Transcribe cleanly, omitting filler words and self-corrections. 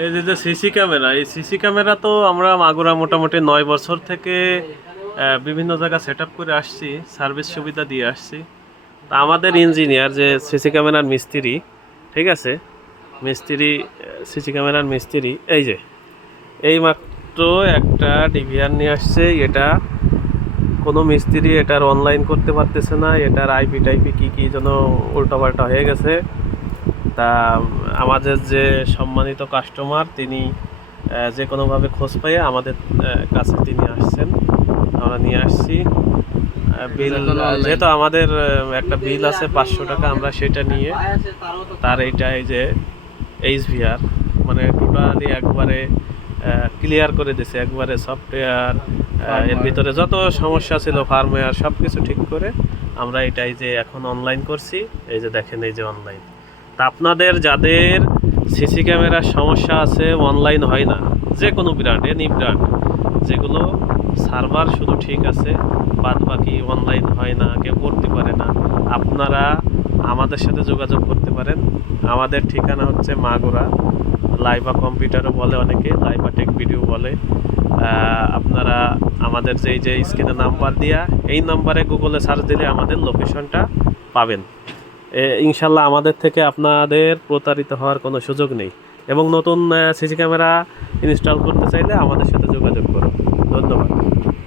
এই যে যে সিসি ক্যামেরা, এই সিসি ক্যামেরা তো আমরা মাগুরা মোটামুটি 9 বছর থেকে বিভিন্ন জায়গা সেট আপ করে আসছি, সার্ভিস সুবিধা দিয়ে আসছি। তা আমাদের ইঞ্জিনিয়ার যে সিসি ক্যামেরার মিস্ত্রি, ঠিক আছে, মিস্ত্রি, সিসি ক্যামেরার মিস্ত্রি এই যে এইমাত্র একটা ডিভিআর নিয়ে আসছে। এটা কোনো মিস্ত্রি এটার অনলাইন করতে পারতেছে না, এটার আইপি টাইপি কী কী যেন উল্টোপাল্টা হয়ে গেছে। তা আমাদের যে সম্মানিত কাস্টমার তিনি যে কোনোভাবে খোঁজ পাইয়ে আমাদের কাছে তিনি আসছেন, আমরা নিয়ে আসছি। বিল যেহেতু আমাদের একটা বিল আছে 500 টাকা, আমরা সেটা নিয়ে তার এইটা এই যে এইচভিআর মানে টোটালি একবারে ক্লিয়ার করে দিছে, একবারে সফটওয়্যার এর ভিতরে যত সমস্যা ছিল ফার্মওয়্যার সব কিছু ঠিক করে আমরা এটাই যে এখন অনলাইন করছি। এই যে দেখেন, এই যে অনলাইন। তা আপনাদের যাদের সিসি ক্যামেরার সমস্যা আছে, অনলাইন হয় না, যে কোনো ব্র্যান্ড, এনি ব্র্যান্ড, যেগুলো সার্ভার শুধু ঠিক আছে, বাদ বাকি অনলাইন হয় না, কেউ করতে পারে না, আপনারা আমাদের সাথে যোগাযোগ করতে পারেন। আমাদের ঠিকানা হচ্ছে মাগুরা, লাইভা কম্পিউটারও বলে অনেকে, লাইভা টেক ভিডিও বলে। আপনারা আমাদের যে স্ক্রিনে নাম্বার দিয়া, এই নাম্বারে গুগলে সার্চ দিলে আমাদের লোকেশনটা পাবেন। ইনশাল্লাহ আমাদের থেকে আপনাদের প্রতারিত হওয়ার কোনো সুযোগ নেই। এবং নতুন সিসি ক্যামেরা ইনস্টল করতে চাইলে আমাদের সাথে যোগাযোগ করুন। ধন্যবাদ।